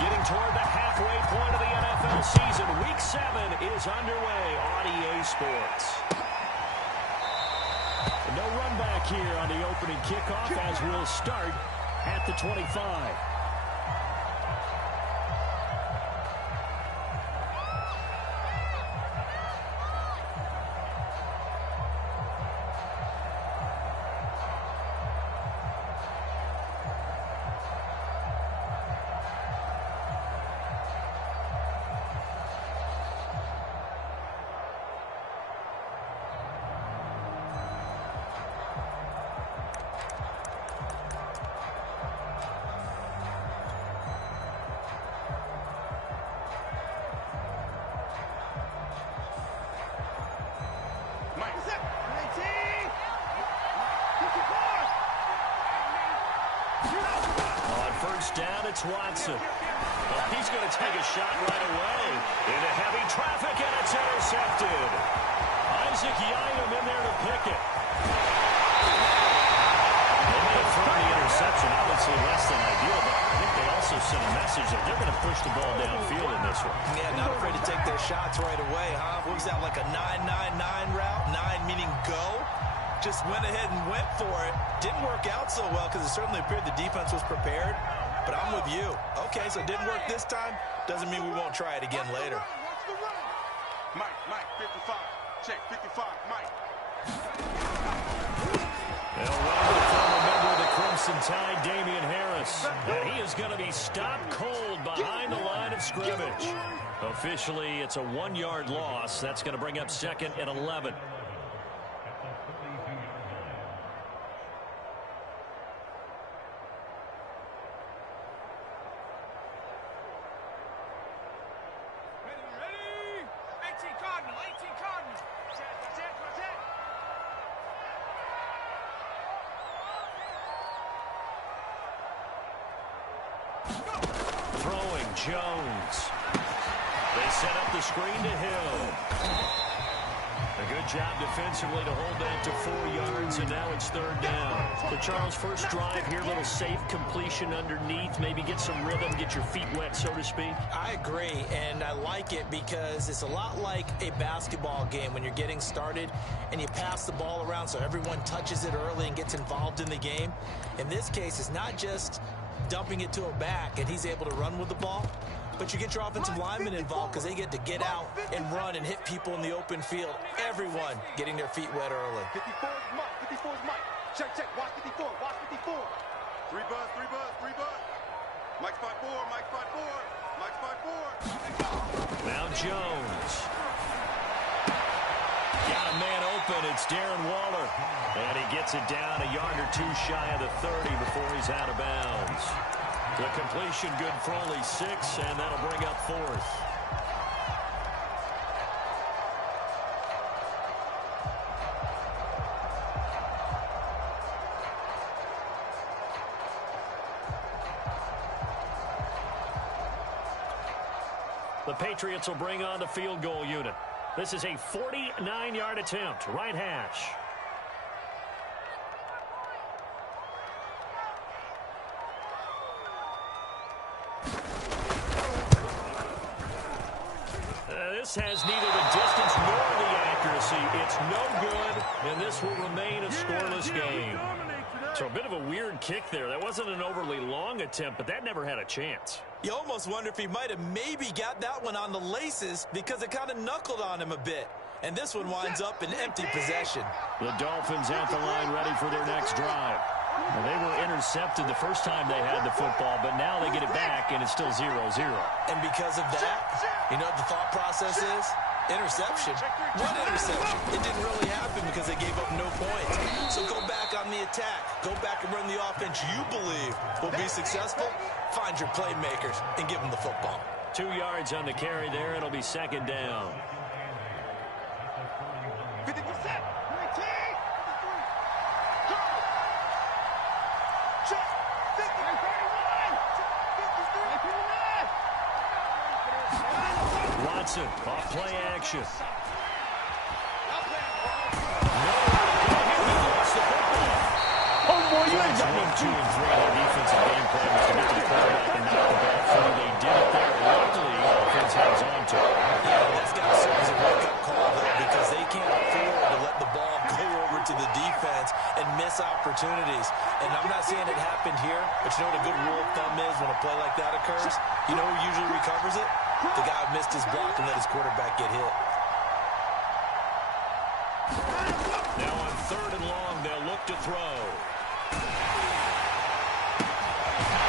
Getting toward the halfway point of the NFL season. Week 7 is underway on EA Sports. No run back here on the opening kickoff as we'll start at the 25. Down, it's Watson. Well, he's going to take a shot right away into heavy traffic, and it's intercepted. Isaac Yianum in there to pick it. They may have thrown the interception, obviously less than ideal, but I think they also sent a message that they're going to push the ball downfield in this one. Yeah, not afraid to take their shots right away, huh? What was that, like a 9-9-9 route? 9 meaning go? Just went ahead and went for it. Didn't work out so well because it certainly appeared the defense was prepared. But I'm with you. Okay, so it didn't work this time. Doesn't mean we won't try it again later. Mike, 55. Check, 55, Mike. And well, the former member of the Crimson Tide, Damian Harris. And he is going to be stopped cold behind the line of scrimmage. Officially, it's a 1-yard loss. That's going to bring up 2nd and 11. Throwing Jones. They set up the screen to Hill. A good job defensively to hold that to 4 yards, and now it's 3rd down. So, Charles, first drive here, little safe completion underneath. Maybe get some rhythm, get your feet wet, so to speak. I agree, and I like it because it's a lot like a basketball game when you're getting started and you pass the ball around so everyone touches it early and gets involved in the game. In this case, it's not just dumping it to a back and he's able to run with the ball, but you get your offensive linemen involved because they get to get out and run and hit people in the open field. Everyone getting their feet wet early. 54 is Mike. 54 is Mike. Check. Watch 54. Watch 54. 3 buzz. Mike's 5-4. Mike's 5-4. Now Jones. Got a man open. It's Darren Waller. And he gets it down a yard or 2 shy of the 30 before he's out of bounds. The completion good for only 6, and that'll bring up 4th. The Patriots will bring on the field goal unit. This is a 49-yard attempt, right hash. This has neither the distance nor the accuracy. It's no good, and this will remain a scoreless game. So a bit of a weird kick there. That wasn't an overly long attempt, but that never had a chance. You almost wonder if he might have maybe got that one on the laces because it kind of knuckled on him a bit. And this one winds up in empty possession. The Dolphins at the line ready for their next drive. Well, they were intercepted the first time they had the football, but now they get it back, and it's still 0-0. And because of that, you know what the thought process is? Interception. What interception? It didn't really happen because they gave up no points. So go back on the attack. Go back and run the offense you believe will be successful. Find your playmakers and give them the football. 2 yards on the carry there. It'll be 2nd down. 50%. 19. Check. 50. 51. Watson off play action. Oh boy, you ain't got 1, 2, and 3 on their defensive game plan was to get to the quarterback and knock the ball free. They did But you know what a good rule of thumb is when a play like that occurs? You know who usually recovers it? The guy who missed his block and let his quarterback get hit. Now on 3rd and long, they'll look to throw.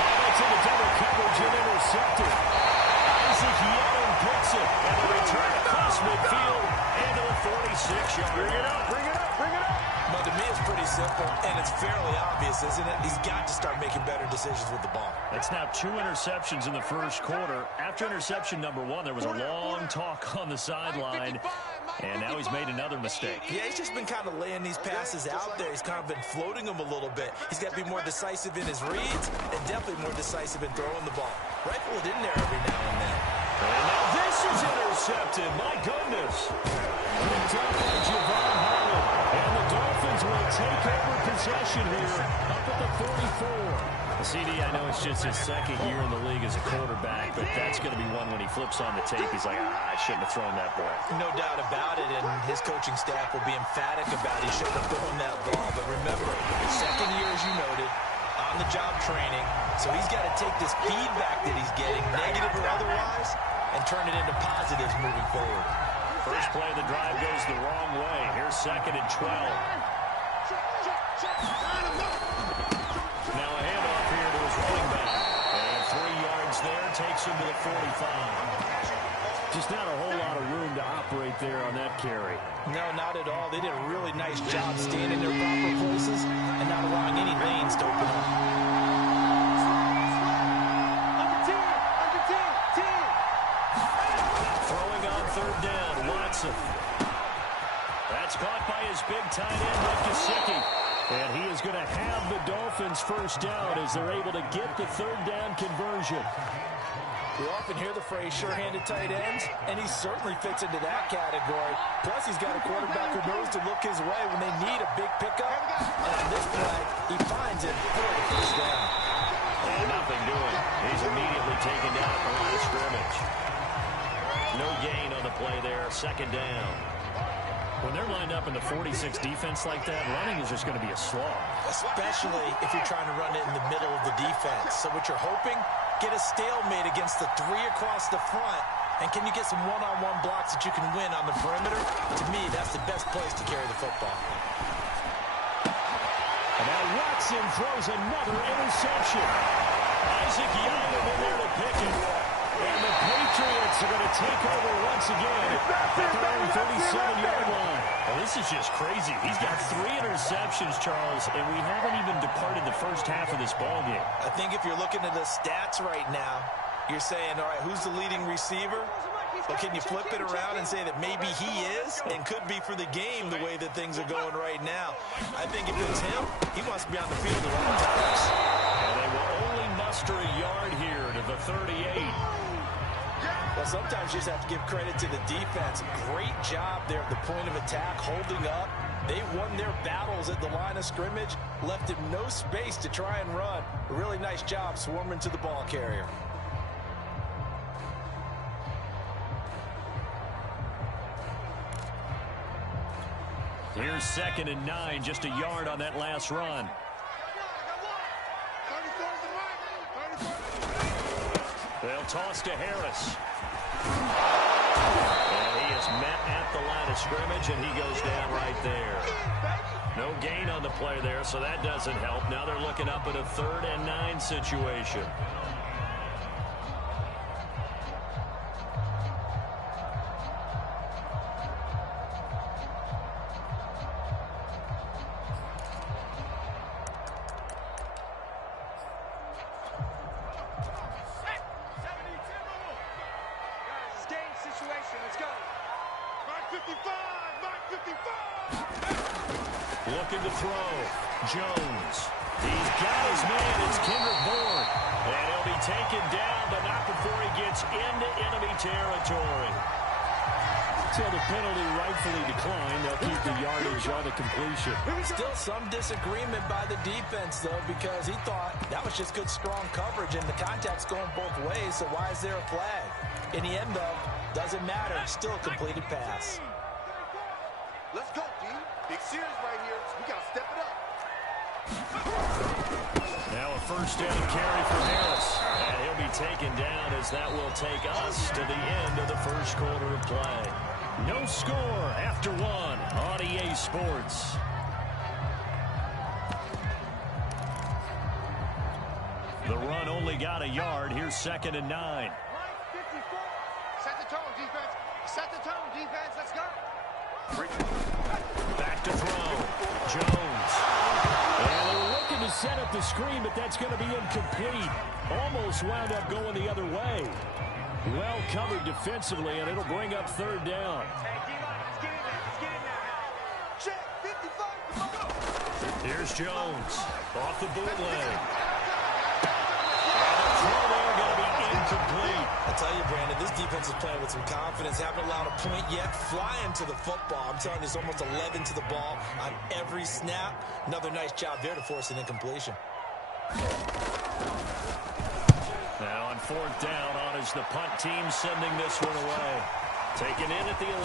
That's in the double coverage and intercepted. Isaac Yeldon picks it, and the return across midfield into the 46-yard. Bring it up, bring it up, bring it up. But to me, it's pretty simple, and it's fairly obvious, isn't it? He's got to start making better decisions with the ball. That's now 2 interceptions in the first quarter. After interception number 1, there was a long talk on the sideline, and now he's made another mistake. Yeah, he's just been kind of laying these passes out there. He's kind of been floating them a little bit. He's got to be more decisive in his reads and definitely more decisive in throwing the ball. Rifle it in there every now and then. And now this is intercepted. My goodness. Picked up by Javon Harlan. And the Dolphins will take over possession here up at the 44. CD, I know it's just his 2nd year in the league as a quarterback, but that's going to be one when he flips on the tape. He's like, I shouldn't have thrown that ball. No doubt about it, and his coaching staff will be emphatic about he shouldn't have thrown that ball. But remember, his 2nd year, as you noted, on-the-job training, so he's got to take this feedback that he's getting, negative or otherwise, and turn it into positives moving forward. First play of the drive goes the wrong way. Here's 2nd and 12. Now a handoff here to his running back. And 3 yards there, takes him to the 45. Just not a whole lot of room to operate there on that carry. No, not at all. They did a really nice job staying in their proper places and not allowing any lanes to open up. Throwing on 3rd down, Watson. That's caught by his big tight end, Mike Gesicki. And he is going to have the Dolphins first down as they're able to get the 3rd down conversion. We often hear the phrase sure-handed tight ends, and he certainly fits into that category. Plus, he's got a quarterback who knows to look his way when they need a big pickup. And on this play, he finds it for the first down. And nothing doing. He's immediately taken down at the line of scrimmage. No gain on the play there, 2nd down. When they're lined up in the 46 defense like that, running is just going to be a slog. Especially if you're trying to run it in the middle of the defense. So what you're hoping, get a stalemate against the 3 across the front. And can you get some one-on-one blocks that you can win on the perimeter? To me, that's the best place to carry the football. And now Watson throws another interception. Isaac Yeldon in there to pick it. And the Patriots are going to take over once again at their own 37-yard line. Well, this is just crazy. He's got 3 interceptions, Charles, and we haven't even departed the first half of this ballgame. I think if you're looking at the stats right now, you're saying, all right, who's the leading receiver? But can you flip it around and say that maybe he is and could be for the game the way that things are going right now? I think if it's him, he wants to be on the field at all times. And they will only muster a yard here to the 38. Well, sometimes you just have to give credit to the defense. Great job there at the point of attack, holding up. They won their battles at the line of scrimmage, left him no space to try and run. A really nice job swarming to the ball carrier. Here's 2nd and 9, just a yard on that last run. They'll toss to Harris. And he is met at the line of scrimmage, and he goes down right there. No gain on the play there, so that doesn't help. Now they're looking up at a 3rd and 9 situation. Looking to throw. Jones. He's got his man. It's Kendrick Bourne. And he'll be taken down, but not before he gets into enemy territory. So the penalty rightfully declined. They'll keep the yardage on the completion. Still some disagreement by the defense, though, because he thought that was just good, strong coverage, and the contact's going both ways, so why is there a flag? In the end, though, doesn't matter. Still a completed pass. Let's go, D. Big series right here. We got to step it up. Now a a first down carry for Harris. And he'll be taken down as that will take us to the end of the first quarter of play. No score after one on EA Sports. The run only got a yard. Here's 2nd and 9. Set the tone, defense. Set the tone, defense. Let's go. Back to throw. Jones. And they were looking to set up the screen, but that's going to be incomplete. Almost wound up going the other way. Well covered defensively, and it'll bring up 3rd down. Here's Jones. Off the bootleg. And the throw there going to be incomplete. I tell you, Brandon, this defense is playing with some confidence. Haven't allowed a point yet. Flying to the football. I'm telling you, it's almost 11 to the ball on every snap. Another nice job there to force an incompletion. Now on 4th down, on is the punt team sending this one away. Taken in at the 11.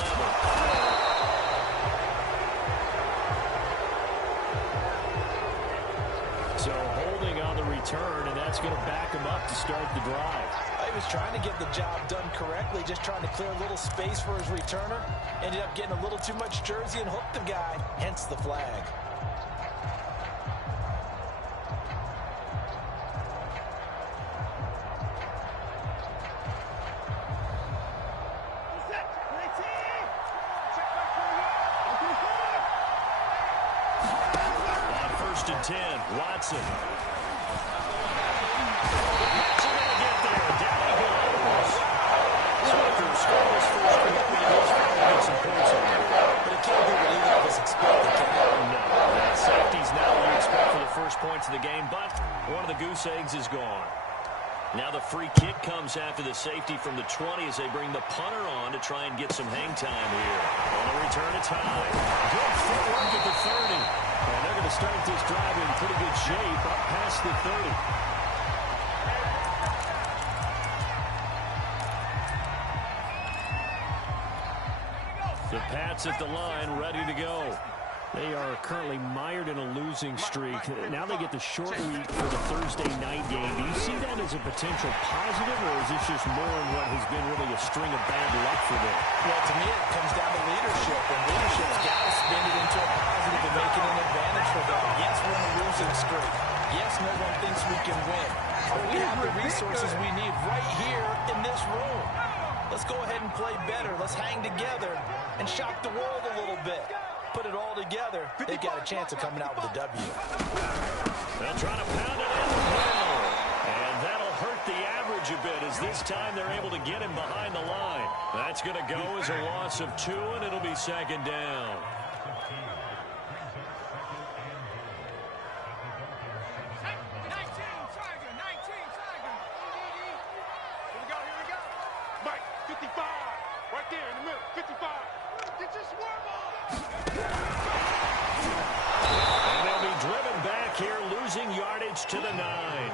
So holding on the return, and that's going to back him up to start the drive. He was trying to get the job done correctly, just trying to clear a little space for his returner. Ended up getting a little too much jersey and hooked the guy, hence the flag. On 1st and 10, Watson. Watson going to get there. Down he goes. Swifters scored his first commitment. He's trying to get some points on it. But it can't be what either of us expected, can it? No, that safety's now what you expect for the first points of the game, but one of the goose eggs is gone. Now the free kick comes after the safety from the 20 as they bring the punter on to try and get some hang time here. On the return, it's high. Good footwork at the 30. And they're going to start this drive in pretty good shape up past the 30. The Pats at the line, ready to go. They are currently mired in a losing streak. Now they get the short week for the Thursday night game. Do you see that as a potential positive, or is this just more in what has been really a string of bad luck for them? Well, to me, it comes down to leadership, and leadership's got to spin it into a positive and make it an advantage for them. Yes, we're in a losing streak. Yes, no one thinks we can win. But we have the resources we need right here in this room. Let's go ahead and play better. Let's hang together and shock the world a little bit. Put it all together, they've got a chance of coming out with a W. They'll try to pound it in well. And that'll hurt the average a bit as this time they're able to get him behind the line. That's going to go as a loss of 2, and it'll be 2nd down. Here we go. Mike, 55. Right there in the middle, 55. Get your swarm on. And they'll be driven back here, losing yardage to the 9.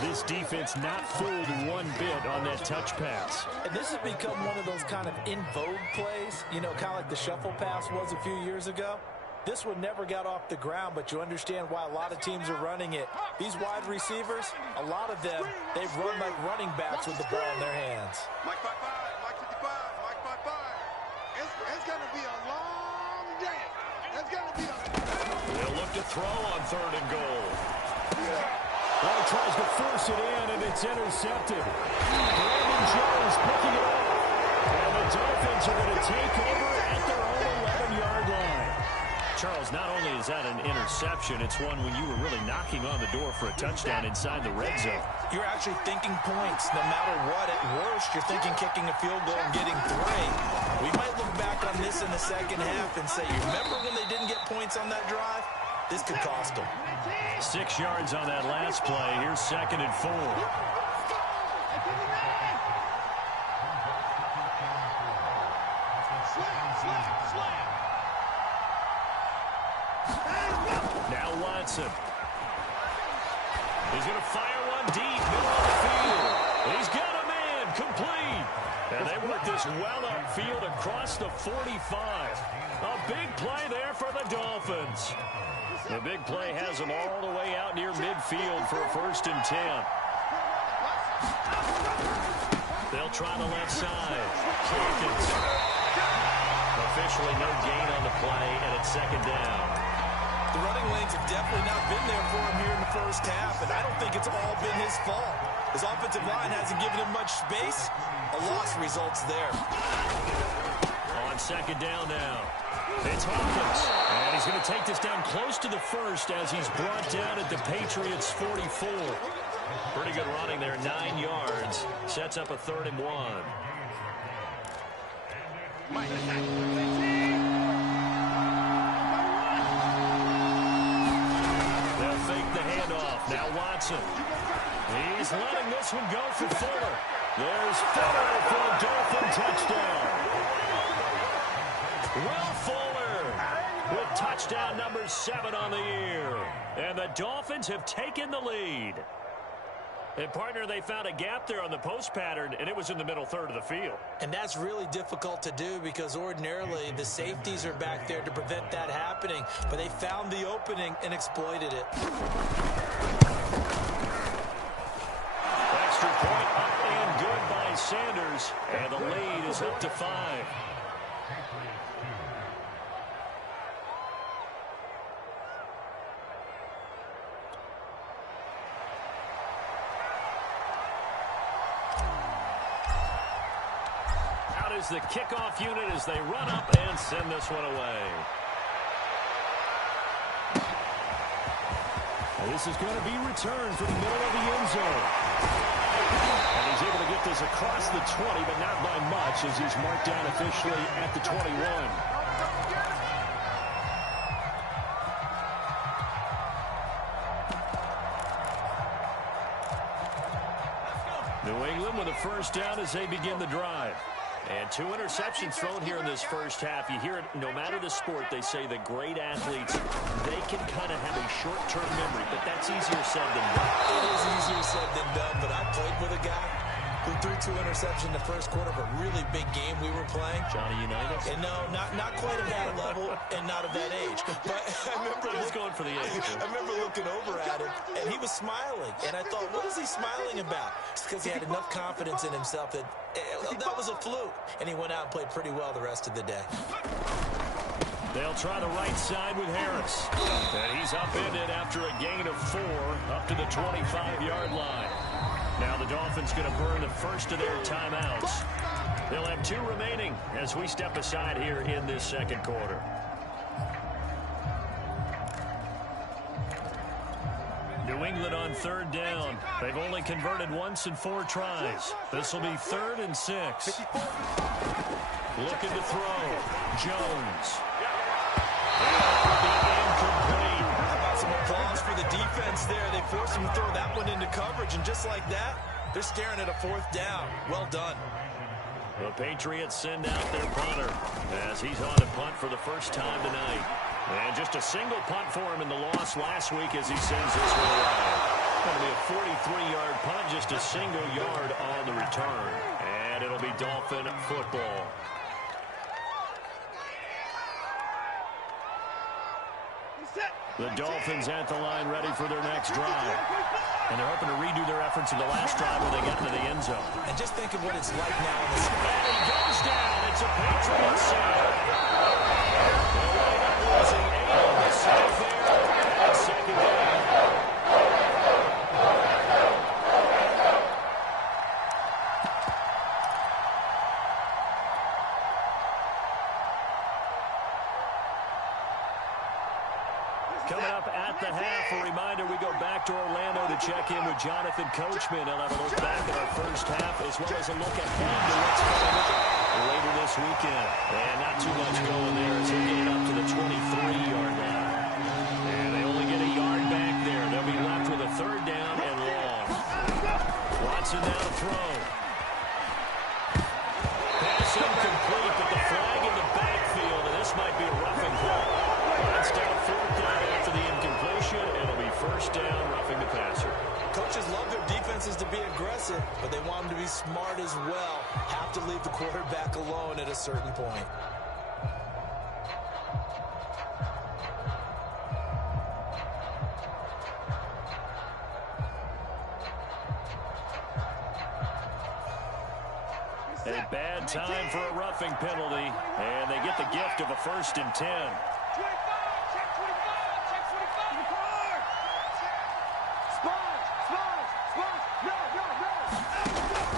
This defense not fooled one bit on that touch pass. And this has become one of those kind of in vogue plays, you know, kind of like the shuffle pass was a few years ago. This one never got off the ground, but you understand why a lot of teams are running it. These wide receivers, a lot of them, they run like running backs with the ball in their hands. Mike 55, Mike 55, Mike 55. It's going to be a long day. It's going to be a... They'll look to throw on 3rd and goal. Well, he tries to force it in, and it's intercepted. Brandon Jones picking it up. And the Dolphins are going to take over at their own 11-yard line. Charles, not only is that an interception, it's one when you were really knocking on the door for a touchdown inside the red zone. You're actually thinking points no matter what. At worst, you're thinking kicking a field goal and getting 3. We might look back on this in the second half and say, you remember when they didn't get points on that drive? This could cost them. 6 yards on that last play. Here's 2nd and 4. Now Watson. He's going to fire one deep, middle of the field. He's got a man, complete. And they work this well upfield across the 45. A big play there for the Dolphins. The big play has them all the way out near midfield for a 1st and 10. They'll try the left side. Hawkins. Officially no gain on the play, and it's 2nd down. The running lanes have definitely not been there for him here in the first half, and I don't think it's all been his fault. His offensive line hasn't given him much space. A loss results there. On 2nd down now. It's Hawkins. And he's going to take this down close to the 1st as he's brought down at the Patriots' 44. Pretty good running there, 9 yards. Sets up a 3rd and 1. They'll fake the handoff. Now Watson. He's letting this one go for Fuller. There's Fuller for a Dolphin touchdown. Will Fuller with touchdown number 7 on the year. And the Dolphins have taken the lead. And, partner, they found a gap there on the post pattern, and it was in the middle third of the field. And that's really difficult to do because ordinarily the safeties are back there to prevent that happening. But they found the opening and exploited it. Extra point up and good by Sanders. And the lead is up to 5. Is the kickoff unit as they run up and send this one away. And this is going to be returned from the middle of the end zone. And he's able to get this across the 20, but not by much as he's marked down officially at the 21. New England with a 1st down as they begin the drive. And 2 interceptions thrown here in this first half. You hear it, no matter the sport, they say the great athletes, they can kind of have a short-term memory, but that's easier said than done. It is easier said than done, but I played with a guy who threw 2 interceptions in the first quarter of a really big game we were playing. Johnny Unitas? And no, not quite of that level and not of that age. But I remember He's going for the age. I remember looking over at him, and he was smiling. And I thought, what is he smiling about? It's because he had enough confidence in himself that that was a fluke. And he went out and played pretty well the rest of the day. They'll try the right side with Harris. And he's upended after a gain of 4 up to the 25-yard line. Now the Dolphins going to burn the first of their timeouts. They'll have 2 remaining as we step aside here in this second quarter. New England on 3rd down. They've only converted once in 4 tries. This will be 3rd and 6. Looking to throw. Jones. Incomplete. How about some applause for the defense there? They forced him to throw that one into coverage, and just like that, they're staring at a 4th down. Well done. The Patriots send out their punter as he's on to punt for the first time tonight. And just a single punt for him in the loss last week as he sends this one away. Going to be a 43-yard punt, just a single yard on the return. And it'll be Dolphin football. The Dolphins at the line ready for their next drive. And they're hoping to redo their efforts in the last drive when they got into the end zone. And just think of what it's like now in this. And he goes down. It's a Patriots save. They'll wind up losing 8 on the sack there. And 2nd down. Coming up at the half, a reminder, we go back to Orlando to check in with Jonathan Coachman. He'll have a look back at our first half as well as a look ahead to what's coming later this weekend. And not too much going there as they get it up to the 23-yard line. And they only get a yard back there. They'll be left with a 3rd down and long. Watson now to throw. Pass incomplete, but the flag in the backfield, and this might be a roughing call. It's down 4th down after the incompletion, and it'll be 1st down, roughing the passer. Coaches love their defenses to be aggressive, but they want them to be smart as well. Have to leave the quarterback alone at a certain point. A bad time for a roughing penalty, and they get the gift of a 1st and 10.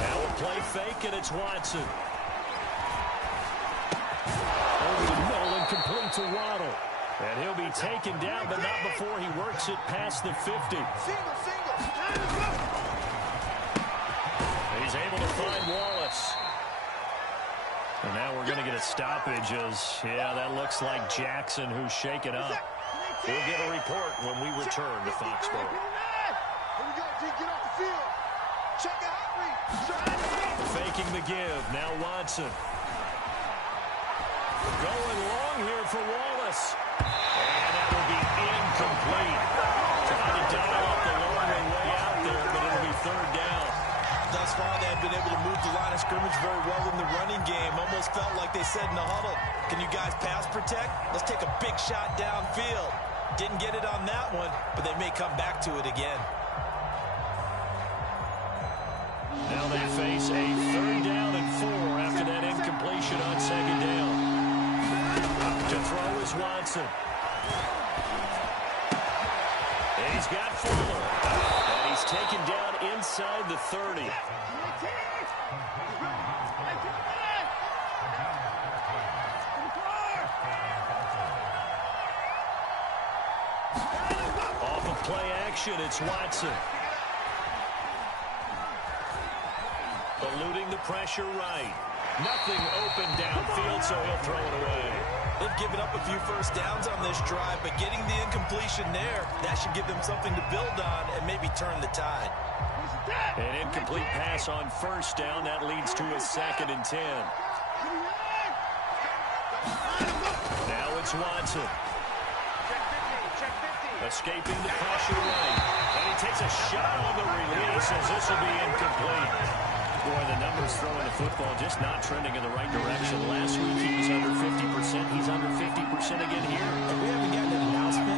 Now a play fake, and it's Watson. Over the middle and complete to Waddle. And he'll be taken down, but not before he works it past the 50. He's able to find Wallace. And now we're going to get a stoppage as, yeah, that looks like Jackson who's shaken up. We'll get a report when we return to Foxborough. Faking the give. Now Watson. Going long here for Wallace. And that will be incomplete. Trying to dial up the long way out there, but it'll be 3rd down. Thus far, they have been able to move the line of scrimmage very well in the running game. Almost felt like they said in the huddle, can you guys pass protect? Let's take a big shot downfield. Didn't get it on that one, but they may come back to it again. Now they face a 3rd down and 4 after that incompletion on 2nd down. To throw is Watson. And he's got Fuller. And he's taken down inside the 30. Off of play action, it's Watson. Eluding the pressure right. Nothing open downfield, so he'll throw it away. They've given up a few 1st downs on this drive, but getting the incompletion there, that should give them something to build on and maybe turn the tide. An incomplete pass on 1st down. That leads to a 2nd and 10. Now it's Watson. Escaping the pressure right. And he takes a shot on the release as this will be incomplete. Boy, the numbers throwing the football just not trending in the right direction. Last week he was under 50%. He's under 50% again here. And we haven't gotten an announcement,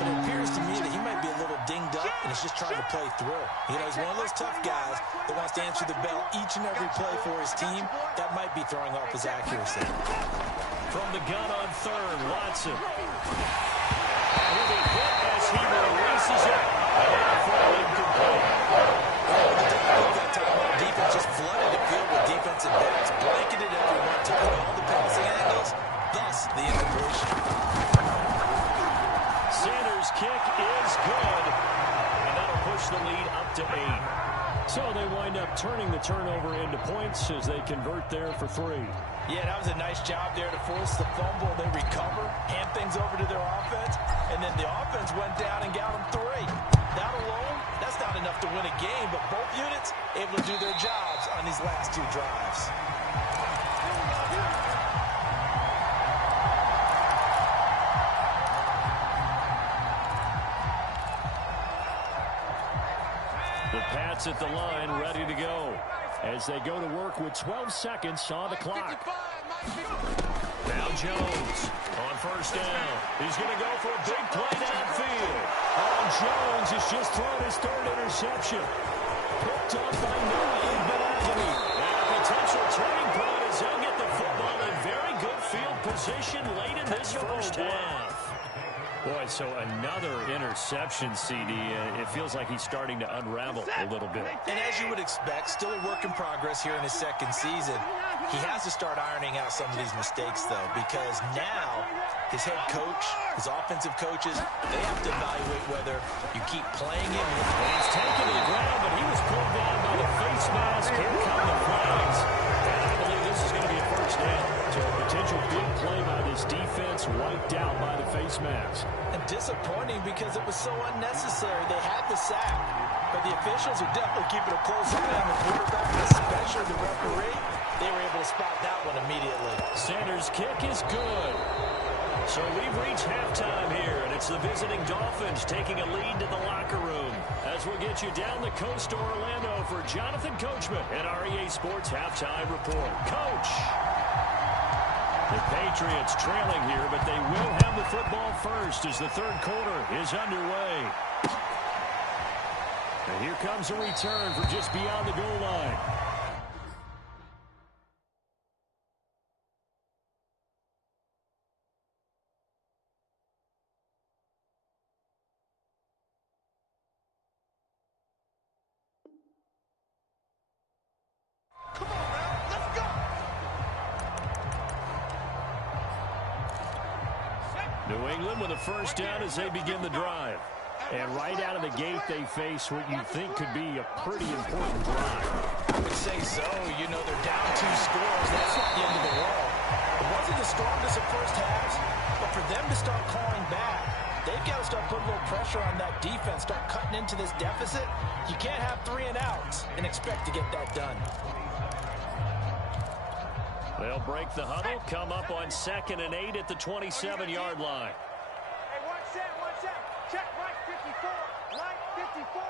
but it appears to me that he might be a little dinged up and he's just trying to play through. You know, he's one of those tough guys that wants to answer the bell each and every play for his team. That might be throwing off his accuracy. From the gun on 3rd, Watson. And he'll be hit as he releases it. And for incomplete. That time, defense just flooded the field with defensive backs, blanketed everyone, took away all the passing angles, thus the incompletion. Sanders' kick is good, and that'll push the lead up to 8. So they wind up turning the turnover into points as they convert there for 3. Yeah, that was a nice job there to force the fumble. They recover, hand things over to their offense, and then the offense went down and got them 3. That alone, that's not enough to win a game, but both units able to do their jobs on these last 2 drives. The Pats at the line, ready to go, as they go to work with 12 seconds on the clock. Now Jones on 1st down. He's going to go for a big play downfield. Jones has just thrown his 3rd interception. Picked up by Noah Benavity. And a potential turning point as they'll get the football in very good field position late in this 1st half. Boy, so another interception, CD. It feels like he's starting to unravel a little bit. And as you would expect, still a work in progress here in his 2nd season. He has to start ironing out some of these mistakes, though, because now his head coach, his offensive coaches, they have to evaluate whether you keep playing him. He's taken to the ground, but he was pulled down by the face mask. Here come the flags. And I believe this is going to be a 1st down. So a potential big play by this defense wiped out by the face mask. And disappointing because it was so unnecessary. They had the sack, but the officials are definitely keeping a close eye on the quarterback, especially the referee. They were able to spot that one immediately. Sanders' kick is good. So we've reached halftime here, and it's the visiting Dolphins taking a lead to the locker room. As we'll get you down the coast to Orlando for Jonathan Coachman and our EA Sports Halftime Report. Coach! The Patriots trailing here, but they will have the football first as the third quarter is underway. And here comes a return from just beyond the goal line. New England with a first down as they begin the drive. And right out of the gate, they face what you think could be a pretty important drive. I would say so. You know, they're down 2 scores. That's not the end of the world. It wasn't the strongest of first halves, but for them to start calling back, they've got to start putting a little pressure on that defense, start cutting into this deficit. You can't have 3 and outs and expect to get that done. They'll break the huddle, come up on 2nd and 8 at the 27-yard line. Hey, one set. Check right 54. Right 54.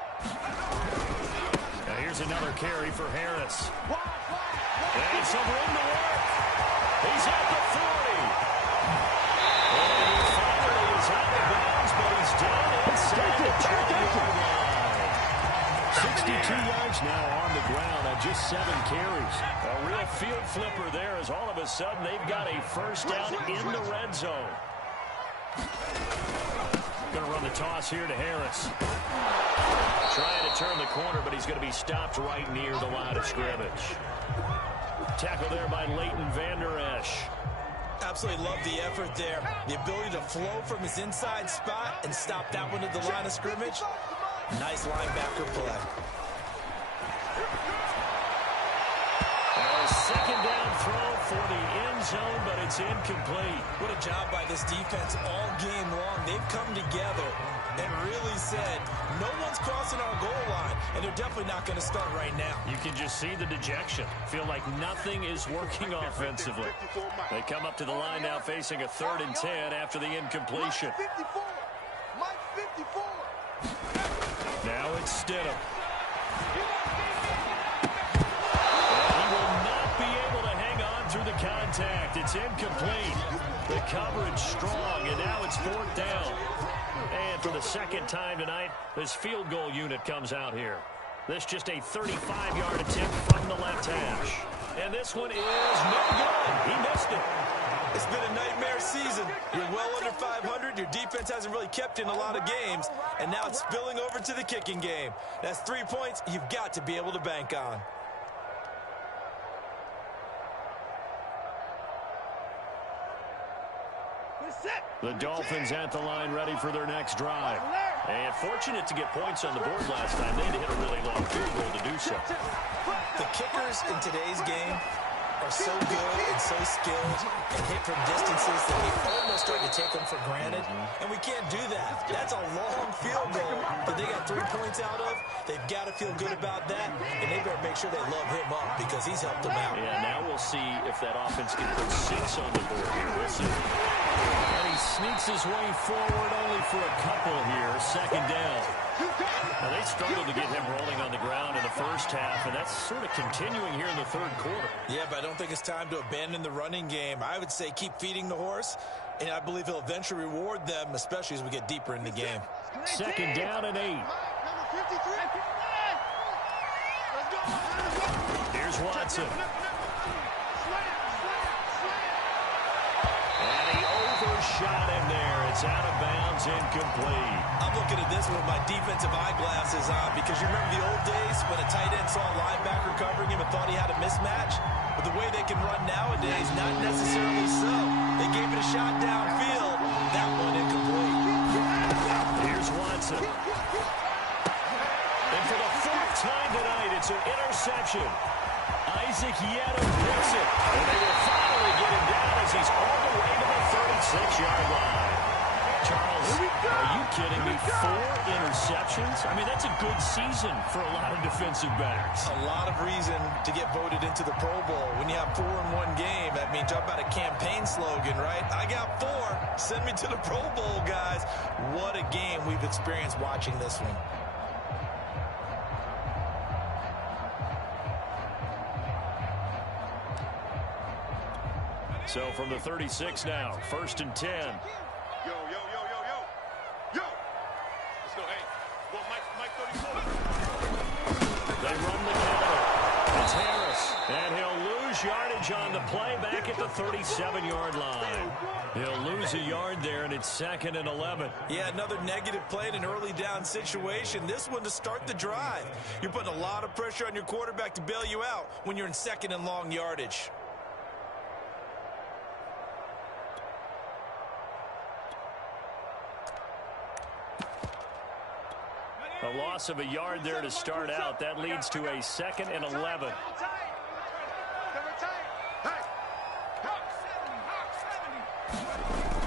Now here's another carry for Harris. And some room to work. He's at the 40. And he finally is out of bounds, but he's down inside the 20-yard line. 62 yards now on the ground on just 7 carries. A real field flipper there as all of a sudden they've got a first down in the red zone. Going to run the toss here to Harris. Trying to turn the corner, but he's going to be stopped right near the line of scrimmage. Tackle there by Leighton Vander Esch. Absolutely love the effort there. The ability to flow from his inside spot and stop that one at the line of scrimmage. Nice linebacker play. A second down throw for the end zone, but it's incomplete. What a job by this defense all game long. They've come together and really said, no one's crossing our goal line, and they're definitely not going to start right now. You can just see the dejection. Feel like nothing is working offensively. They come up to the line now facing a 3rd and 10 after the incompletion. Mike 54. Now it's Stidham. Through the contact. It's incomplete. The coverage strong, and now it's 4th down. And for the second time tonight, this field goal unit comes out here. This just a 35-yard attempt from the left hash. And this one is no good. He missed it. It's been a nightmare season. You're well under 500. Your defense hasn't really kept in a lot of games. And now it's spilling over to the kicking game. That's 3 points you've got to be able to bank on. The Dolphins at the line ready for their next drive. And fortunate to get points on the board last time. They had to hit a really long field goal to do so. The kickers in today's game are so good and so skilled and hit from distances that we almost start to take them for granted. And we can't do that. That's a long field goal that they got 3 points out of. They've got to feel good about that, and they better make sure they love him up because he's helped them out. Yeah, now we'll see if that offense can put 6 on the board here. We'll see. And he sneaks his way forward only for a couple here. 2nd down. Now, they struggled to get him rolling on the ground in the first half, and that's sort of continuing here in the 3rd quarter. Yeah, but I don't think it's time to abandon the running game. I would say keep feeding the horse, and I believe he'll eventually reward them, especially as we get deeper in the game. 2nd down and 8. Here's Watson. And he overshot him there. It's out of bounds, incomplete. I'm looking at this with my defensive eyeglasses on because you remember the old days when a tight end saw a linebacker covering him and thought he had a mismatch? But the way they can run nowadays, not necessarily so. They gave it a shot downfield. That one incomplete. Here's Watson. And for the 4th time tonight, it's an interception. Isaac Yedem picks it. And they will finally get him down as he's all the way to the 36-yard line. Charles, are you kidding me? 4 interceptions? I mean, that's a good season for a lot of defensive backs. A lot of reason to get voted into the Pro Bowl. When you have 4 in one game, I mean, talk about a campaign slogan, right? I got 4. Send me to the Pro Bowl, guys. What a game we've experienced watching this one. So from the 36 now, 1st and 10. Yo, yo, yo, yo, yo. Yo. Let's go, hey. Well, Mike 34. They run the counter. It's Harris. And he'll lose yardage on the play back at the 37-yard line. He'll lose a yard there, and it's 2nd and 11. Yeah, another negative play in an early down situation. This one to start the drive. You're putting a lot of pressure on your quarterback to bail you out when you're in 2nd and long yardage. A loss of a yard there to start out. That leads to a 2nd and 11.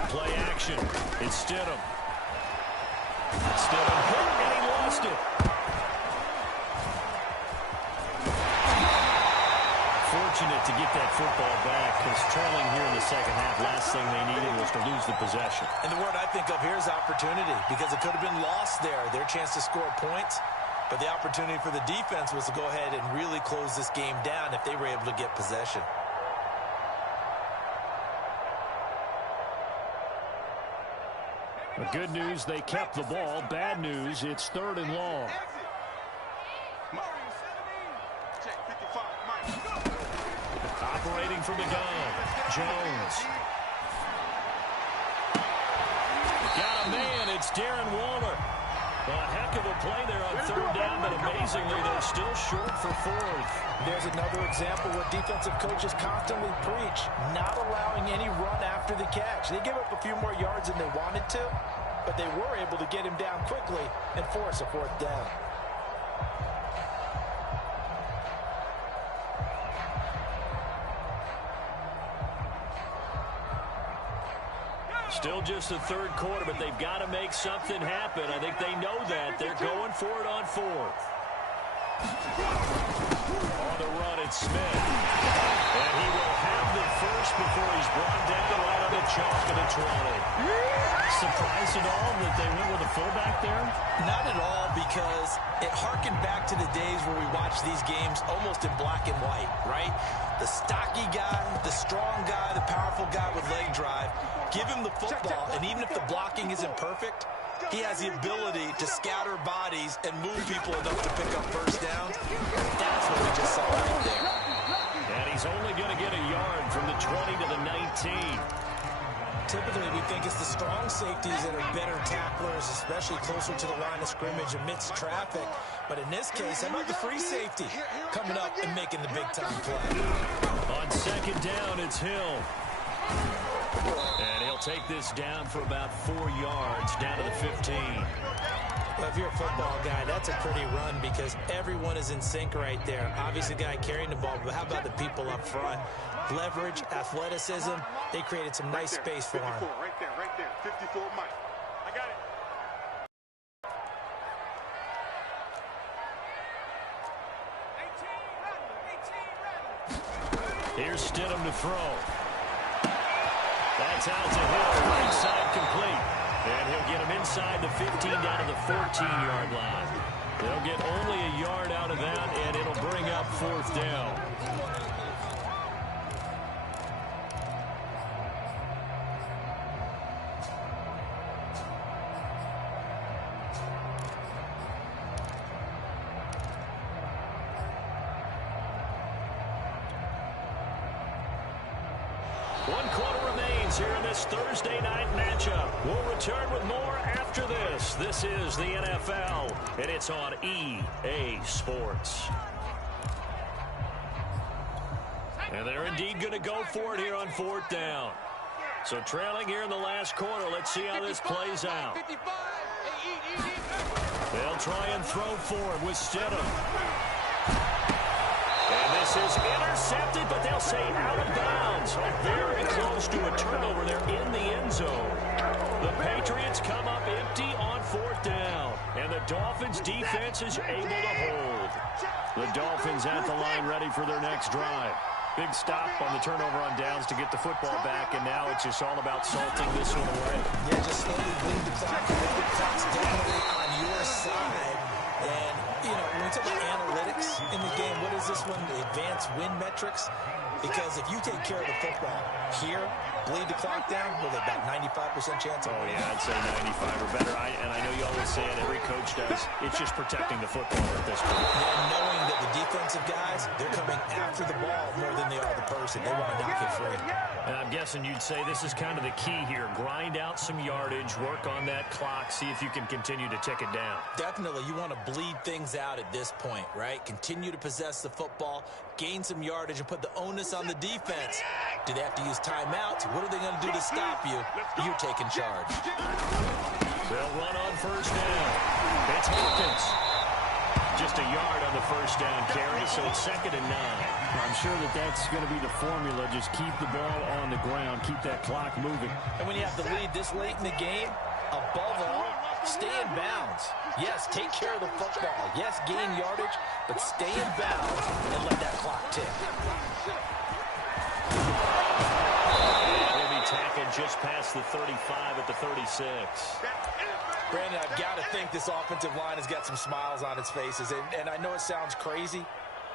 Play action. It's Stidham. Stidham hit, and he lost it. Fortunate to get that football back, because trailing here in the second half, last thing they needed was to lose the possession. And the word I think of here is opportunity, because it could have been lost there, their chance to score points. But the opportunity for the defense was to go ahead and really close this game down if they were able to get possession. The good news, they kept the ball. Bad news, it's 3rd and long. Operating from the gun, Jones. Got a man, it's Darren Waller. A heck of a play there on 3rd down, but amazingly, they're still short for 4th. There's another example where defensive coaches constantly preach, not allowing any run after the catch. They give up a few more yards than they wanted to, but they were able to get him down quickly and force a 4th down. Still just the 3rd quarter, but they've got to make something happen. I think they know that. They're going for it on 4th. On the run, it's Smith. And he will have the first before he's brought down right on the chalk of the 20. Surprised at all that they went with a fullback there? Not at all, because it harkened back to the days where we watched these games almost in black and white, right? The stocky guy, the strong guy, the powerful guy with leg drive. Give him the football, and even if the blocking isn't perfect, he has the ability to scatter bodies and move people enough to pick up first downs. That's what we just saw right there. And he's only going to get a yard from the 20 to the 19. Typically, we think it's the strong safeties that are better tacklers, especially closer to the line of scrimmage amidst traffic. But in this case, how about the free safety coming up and making the big-time play? On 2nd down, it's Hill. And he'll take this down for about 4 yards, down to the 15. Well, if you're a football guy, that's a pretty run because everyone is in sync right there. Obviously, the guy carrying the ball, but how about the people up front? Leverage, athleticism, they created some nice space for him. Right there, 54, Mike. I got it. Here's Stidham to throw. That's out to Hill, right side complete. And he'll get him inside the 15 down to the 14-yard line. They'll get only a yard out of that, and it'll bring up 4th down. One quarter remains here in this Thursday night matchup. We'll return with more after this. This is the NFL, and it's on EA Sports. And they're indeed going to go for it here on 4th down. So trailing here in the last quarter, let's see how this plays out. They'll try and throw forward with Stidham. And this is intercepted, but they'll say out of bounds. Very close to a turnover there in the end zone. The Patriots come up empty on 4th down, and the Dolphins defense is able to hold. The Dolphins at the line ready for their next drive. Big stop on the turnover on downs to get the football back, and now it's just all about salting this one away. Yeah, just slowly bleed the clock. The clock's definitely on your side. And, you know, when we talk about analytics in the game, what is this one? The advanced win metrics? Because if you take care of the football here, bleed the clock down, with about 95% chance of winning. Yeah, I'd say 95 or better. And I know you always say it, every coach does. It's just protecting the football at this point. And knowing that the defensive guys, they're coming after the ball more than they are the person. They want to knock it free. And I'm guessing you'd say this is kind of the key here. Grind out some yardage, work on that clock, see if you can continue to tick it down. Definitely, you want to bleed things out at this point, right? Continue to possess the football, gain some yardage, and put the onus on the defense. Do they have to use timeouts? What are they going to do to stop you? You're taking charge. They'll run on 1st down. It's Hawkins. Just a yard on the 1st down carry, so it's 2nd and 9. I'm sure that that's going to be the formula. Just keep the ball on the ground. Keep that clock moving. And when you have the lead this late in the game, above all, stay in bounds. Yes, take care of the football. Yes, gain yardage, but stay in bounds and let that clock tick. He'll be tackled just past the 35 at the 36. Brandon, I've got to think this offensive line has got some smiles on its faces. And I know it sounds crazy,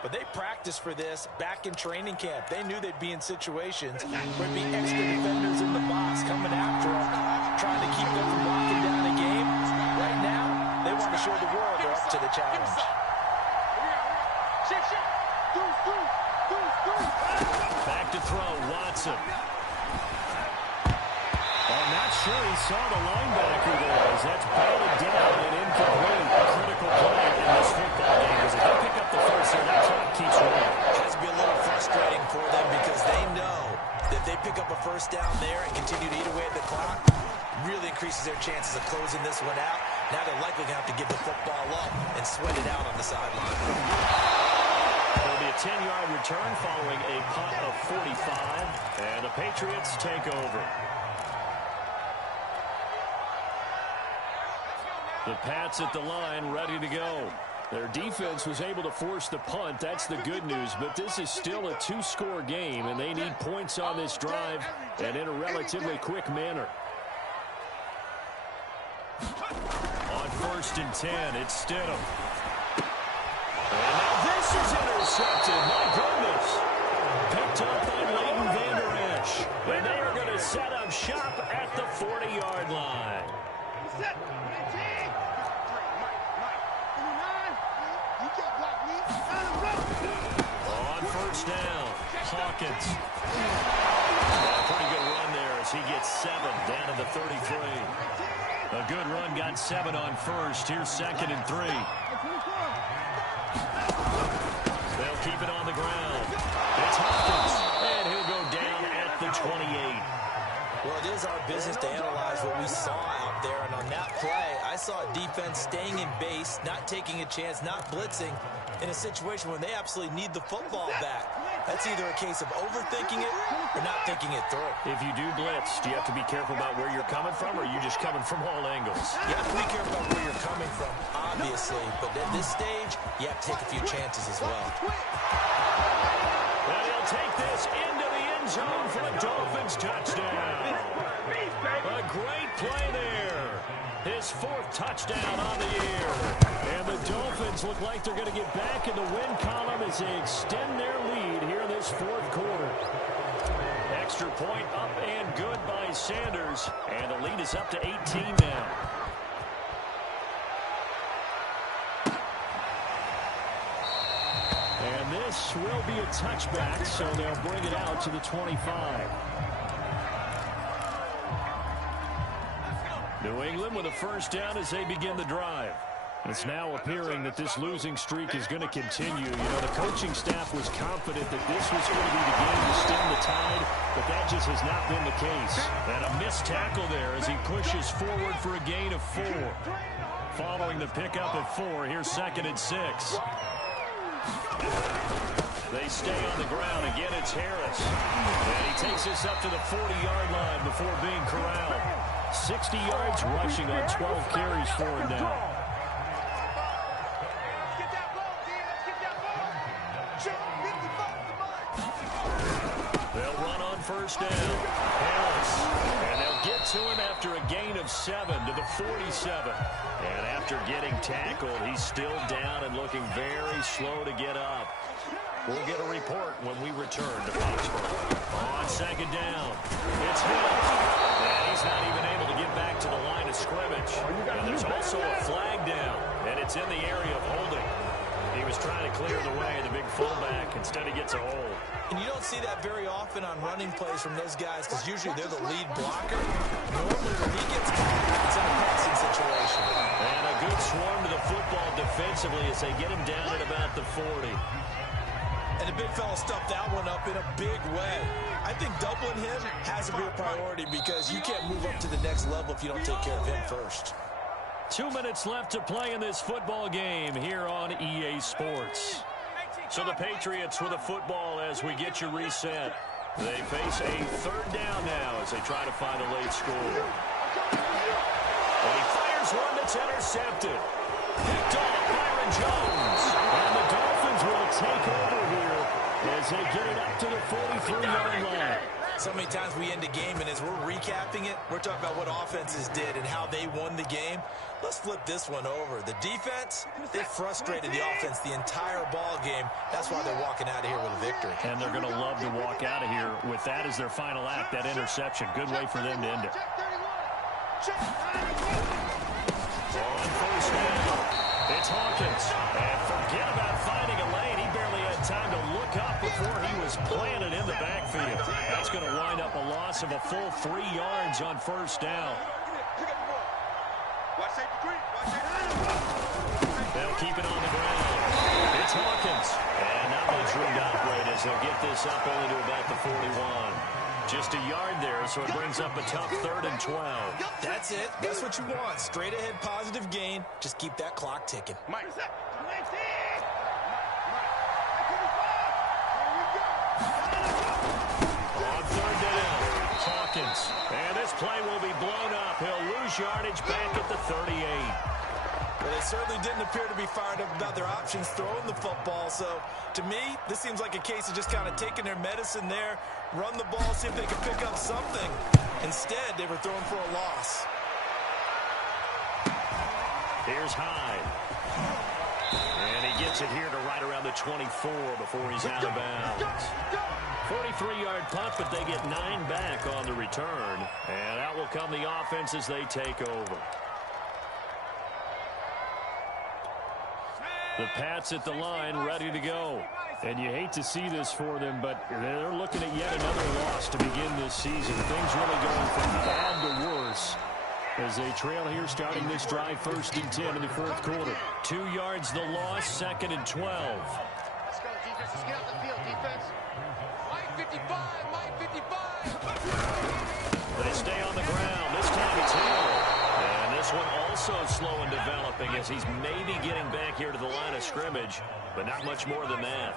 but they practiced for this back in training camp. They knew they'd be in situations where there'd be extra defenders in the box coming after them, trying to keep them from locking down a game. Right now, they want to show the world they're up to the challenge. Back to throw, Watson. I'm not sure he saw the linebacker there as that's batted down and incomplete. A critical play in this football game because if they pick up the first there, that clock keeps running. It has to be a little frustrating for them because they know that if they pick up a 1st down there and continue to eat away at the clock, really increases their chances of closing this one out. Now they're likely going to have to give the football up and sweat it out on the sideline. There'll be a 10-yard return following a punt of 45, and the Patriots take over. The Pats at the line, ready to go. Their defense was able to force the punt. That's the good news. But this is still a 2-score game, and they need points on this drive and in a relatively quick manner. On 1st and 10, it's Stidham. And now this is intercepted. My goodness. Picked up by Leighton Vander Esch. And they are going to set up shop at the 40-yard line. On 1st down, Hawkins. A pretty good run there as he gets 7 down to the 33. A good run, got 7 on 1st. Here's 2nd and 3. They'll keep it on the ground. It's Hawkins, and he'll go down at the 28. Well, it is our business to analyze what we saw out there. And on that play, I saw a defense staying in base, not taking a chance, not blitzing in a situation when they absolutely need the football back. That's either a case of overthinking it or not thinking it through. If you do blitz, do you have to be careful about where you're coming from, or are you just coming from all angles? You have to be careful about where you're coming from, obviously. But at this stage, you have to take a few chances as well. And he'll take this into the end zone for a Dolphins touchdown. A great play there. His 4th touchdown on the year. And the Dolphins look like they're going to get back in the win column as they extend their lead here in this 4th quarter. Extra point up and good by Sanders. And the lead is up to 18 now. And this will be a touchback, so they'll bring it out to the 25. New England with a 1st down as they begin the drive. It's now appearing that this losing streak is going to continue. You know, the coaching staff was confident that this was going to be the game to stem the tide, but that just has not been the case. And a missed tackle there as he pushes forward for a gain of 4. Following the pickup of 4, here's 2nd and 6. They stay on the ground. Again, it's Harris. And he takes this up to the 40-yard line before being corralled. 60 yards rushing on 12 carries for him now. They'll run on first down. Harris. And they'll get to him after a gain of 7 to the 47. And after getting tackled, he's still down and looking very slow to get up. We'll get a report when we return to Foxborough. On second down, it's Hill. And he's not even able to get back to the line of scrimmage. And there's also a flag down, and it's in the area of holding. He was trying to clear the way, the big fullback. Instead, he gets a hold. And you don't see that very often on running plays from those guys because usually they're the lead blocker. Normally, when he gets caught, it's in a passing situation. And a good swarm to the football defensively as they get him down at about the 40. And the big fella stuffed that one up in a big way. I think doubling him has to be a priority because you can't move up to the next level if you don't take care of him first. 2 minutes left to play in this football game here on EA Sports. So the Patriots with a football as we get you reset. They face a third down now as they try to find a late score. And he fires one that's intercepted. Picked off Byron Jones. And the Dolphins will take over here as they get it up to the 43-yard line. So many times we end a game, and as we're recapping it, we're talking about what offenses did and how they won the game. Let's flip this one over. The defense, they frustrated the offense the entire ball game. That's why they're walking out of here with a victory. And they're going to love to walk out of here with that as their final act, that interception. Good way for them to end it. On first down, it's Hawkins. And forget about finding a lane. He barely had time to look up before he was planted in the backfield. That's going to wind up a loss of a full 3 yards on first down. They'll keep it on the ground. It's Hawkins. And not much room to operate as they'll get this up only to about the 41. Just a yard there, so it brings up a tough 3rd and 12. That's it. That's what you want. Straight ahead positive gain. Just keep that clock ticking. Mike. On 3rd down, Hawkins. And this play will be blown up. He'll lose yardage back at the 38. Well, they certainly didn't appear to be fired up about their options throwing the football. So, to me, this seems like a case of just kind of taking their medicine there, run the ball, see if they can pick up something. Instead, they were throwing for a loss. Here's Hyde. And he gets it here to right around the 24 before he's out of bounds. 43-yard punt, but they get 9 back on the return. And out will come the offense as they take over. The Pats at the line, ready to go. And you hate to see this for them, but they're looking at yet another loss to begin this season. Things really going from bad to worse as they trail here starting this drive 1st and 10 in the 4th quarter. 2 yards the loss, 2nd and 12. Let's go, defense. Let's get off the field, defense. Mike 55, Mike 55. They stay on the ground. This time it's Hill. And this one also slow in developing as he's maybe getting back here to the line of scrimmage, but not much more than that.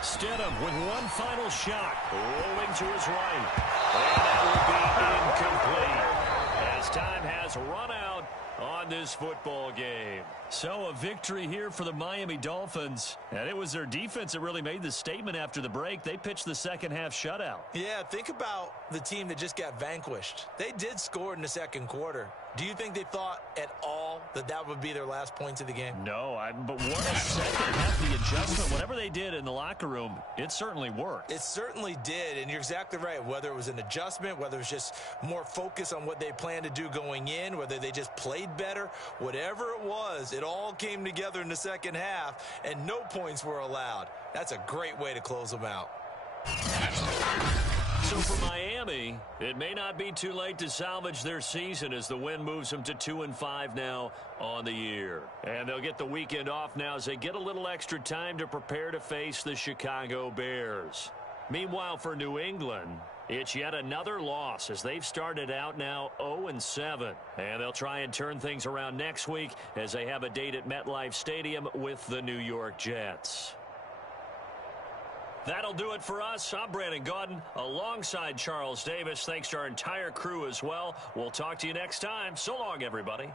Stidham with one final shot, rolling to his right. And that will be incomplete as time has run out on this football game. So a victory here for the Miami Dolphins. And it was their defense that really made the statement after the break. They pitched the second half shutout. Yeah, think about the team that just got vanquished. They did score in the 2nd quarter. Do you think they thought at all that that would be their last points of the game? No, but what a second half, the adjustment, whatever they did in the locker room, it certainly worked. It certainly did, and you're exactly right. Whether it was an adjustment, whether it was just more focus on what they planned to do going in, whether they just played better, whatever it was, it all came together in the second half, and no points were allowed. That's a great way to close them out. So for Miami, it may not be too late to salvage their season as the win moves them to 2-5 now on the year. And they'll get the weekend off now as they get a little extra time to prepare to face the Chicago Bears. Meanwhile, for New England, it's yet another loss as they've started out now 0-7. And they'll try and turn things around next week as they have a date at MetLife Stadium with the New York Jets. That'll do it for us. I'm Brandon Gaudin alongside Charles Davis. Thanks to our entire crew as well. We'll talk to you next time. So long, everybody.